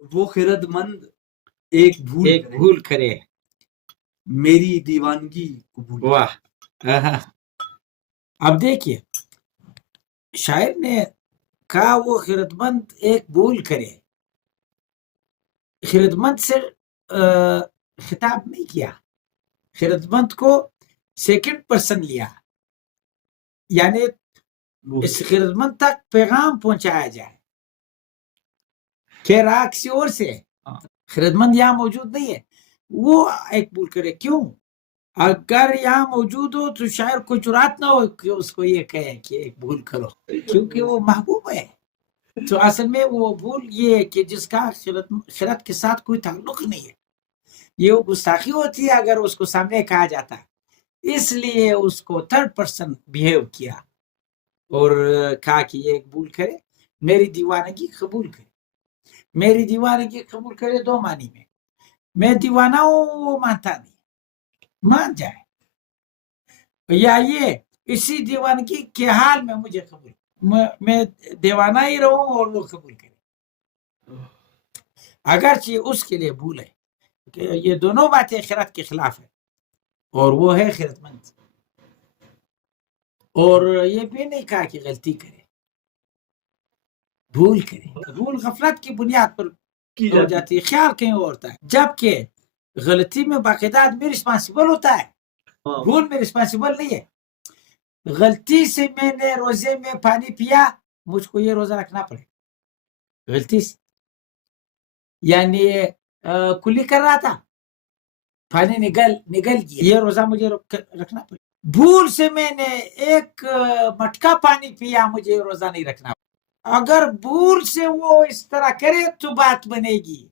وہ خیرت مند ایک بھول کرے میری دیوانگی قبول کرے۔ واہ اب دیکھیے شاعر نے کہا وہ خیرت مند ایک بھول کرے، خیرت مند سے خطاب نہیں کیا، خیرت مند کو سیکنڈ پرسن لیا، یعنی اس خیرت مند تک پیغام پہنچایا جائے کہ راہ کسی اور سے، خیرت مند یہاں موجود نہیں ہے، وہ ایک بھول کرے۔ کیوں؟ اگر یہاں موجود ہو تو شاعر کو جرات نہ ہو کہ اس کو یہ کہے کہ ایک بھول کرو، کیونکہ وہ محبوب ہے۔ تو اصل میں وہ بھول یہ ہے کہ جس کا خیرت کے ساتھ کوئی تعلق نہیں ہے، یہ گستاخی ہوتی ہے اگر اس کو سامنے کہا جاتا ہے، اس لیے اس کو تھرڈ پرسن بیہیو کیا اور کہا کہ یہ ایک بھول کرے، میری دیوانگی قبول کرے۔ میری دیوانگی قبول کرے دو معنی میں دیوانہ ہوں وہ مانتا نہیں، مان جائے، یا یہ اسی دیوانگی کے حال میں مجھے قبول، میں دیوانہ ہی رہوں اور وہ قبول کرے، اگرچہ اس کے لیے بھول ہے کہ یہ دونوں باتیں خیرت کے خلاف ہے، اور وہ ہے خیرت مند، اور یہ بھی نہیں کہا کہ غلطی کرے، بھول کرے، بھول غفلت کی بنیاد پر ہو جاتی ہے، خیال کہیں اور ہوتا ہے، جبکہ غلطی میں باقاعدہ آدمی رسپانسیبل ہوتا ہے، بھول میں رسپانسیبل نہیں ہے۔ غلطی سے میں نے روزے میں پانی پیا، مجھ کو یہ روزہ رکھنا پڑے، غلطی سے، یعنی کلی کر رہا تھا، پانی نگل گیا، یہ روزہ مجھے رکھنا پڑے۔ بھول سے میں نے ایک مٹکا پانی پیا، مجھے روزہ نہیں رکھنا پڑے۔ اگر بھول سے وہ اس طرح کرے تو بات بنے گی،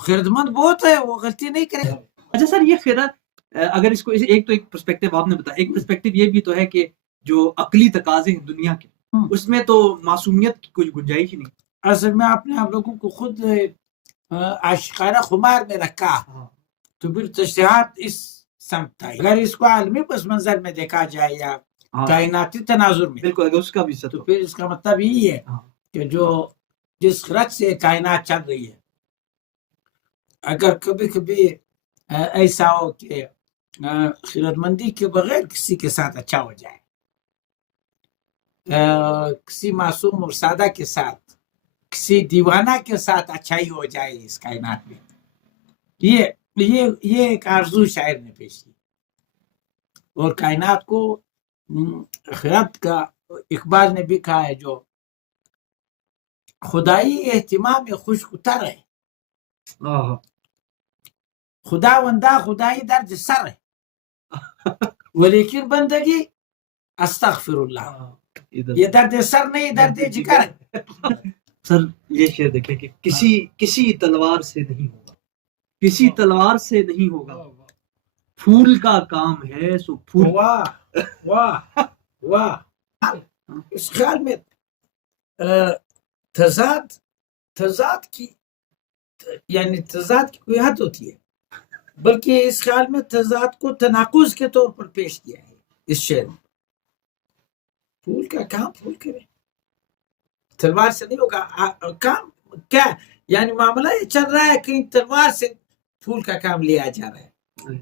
خیرت مند بہت ہے، وہ غلطی نہیں کرے۔ اچھا سر، یہ خیرت اگر اس کو ایک تو ایک پرسپیکٹیو آپ نے بتایا، ایک پرسپیکٹیو یہ بھی تو ہے کہ جو عقلی تقاضے ہیں دنیا کے، اس میں تو معصومیت کی کوئی گنجائش ہی نہیں۔ اصل میں آپ نے آپ لوگوں کو خود عاشقانہ خمار میں رکھا، تو پھر تشریحات اس سمت آئی۔ اگر اس کو عالمی پس منظر میں دیکھا جائے یا کائناتی تناظر میں، بالکل، اگر اس کا بھی تو پھر اس کا مطلب یہی ہے کہ جو جس خرچ سے کائنات چل رہی ہے، اگر کبھی کبھی ایسا ہو کہ خیرت مندی کے بغیر کسی کے ساتھ اچھا ہو جائے، کسی معصوم اور سادہ کے ساتھ، کسی دیوانہ کے ساتھ اچھائی ہو جائے اس کائنات میں، یہ ایک آرزو شاعر نے پیش کی، اور کائنات کو خیرت کا اقبال نے بھی کہا ہے جو خدائی اہتمام خوش تر ہے، خدا وندہ خدائی درج سر ہے، ولیکن بندگی استغفر اللہ، یہ درد سر نہیں درد جگر ہے۔ سر یہ شعر دیکھیں کہ کسی تلوار سے نہیں ہوگا، کسی تلوار سے نہیں ہوگا، پھول کا کام ہے سو پھول۔ واہ واہ واہ، اس خیال میں تضاد کی یعنی تضاد کی کوئی حد ہوتی ہے، بلکہ اس خیال میں تضاد کو تناقض کے طور پر پیش کیا ہے اس شعر میں۔ پھول کا کام پھول کرے، تلوار سے نہیں ہوگا کام، کیا یعنی معاملہ یہ چل رہا ہے کہ تلوار سے پھول کا کام لیا جا رہا ہے،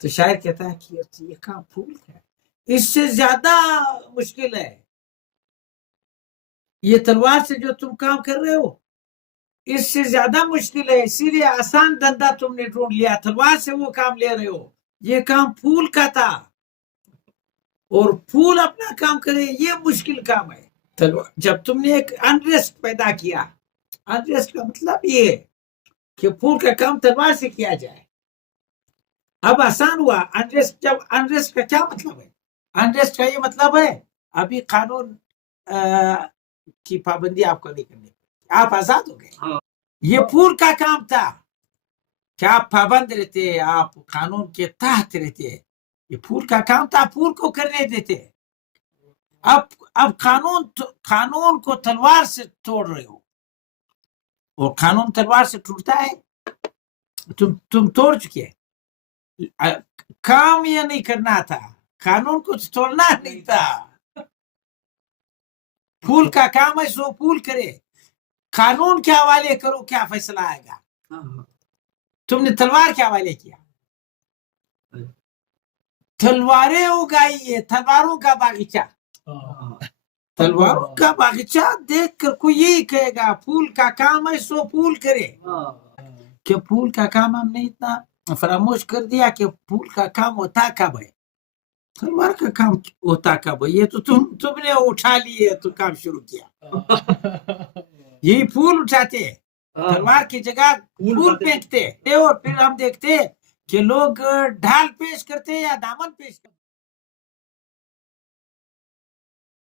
تو شاعر کہتا ہے کہ یہ کام پھول کا ہے، اس سے زیادہ مشکل ہے، یہ تلوار سے جو تم کام کر رہے ہو اس سے زیادہ مشکل ہے، اسی لیے آسان دھندا تم نے ڈھونڈ لیا، تلوار سے وہ کام لے رہے ہو، یہ کام پھول کا تھا، اور پھول اپنا کام کرے یہ مشکل کام ہے۔ جب تم نے ایک انریسٹ پیدا کیا، انریسٹ کا مطلب یہ ہے کہ پھول کا کام تلوار سے کیا جائے، اب آسان ہوا انریسٹ۔ جب انریسٹ کا کیا مطلب ہے؟ انریسٹ کا یہ مطلب ہے ابھی قانون کی پابندی آپ کو نہیں کرنی، آپ آزاد ہو گئے، یہ پھول کا کام تھا کہ آپ پابند رہتے، آپ قانون کے تحت رہتے، یہ پھول کا کام تھا، پھول کو کرنے دیتے، اب قانون کو تلوار سے توڑ رہے ہو، اور قانون تلوار سے ٹوٹتا ہے، تم توڑ چکے، کام یہ نہیں کرنا تھا، قانون کو توڑنا نہیں تھا، پھول کا کام ہے سو پھول کرے، قانون کے حوالے کرو کیا فیصلہ آئے گا. تم نے تلوار کے حوالے کیا, تلواریں اگائی ہے, تلواروں کا باغیچہ. تلواروں کا باغیچہ دیکھ کر کوئی یہی کہے گا پھول کا کام ہے سو پھول کرے. کہ پھول کا کام ہم نے اتنا فراموش کر دیا کہ پھول کا کام ہوتا کب ہے, تلوار کا کام ہوتا کب ہے. یہ تو تم نے اٹھا لیے تو کام شروع کیا. یہی پھول اٹھاتے, تلوار کی جگہ پھول پھینکتے, اور پھر ہم دیکھتے کہ لوگ ڈھال پیش کرتے یا دامن پیش کرتے.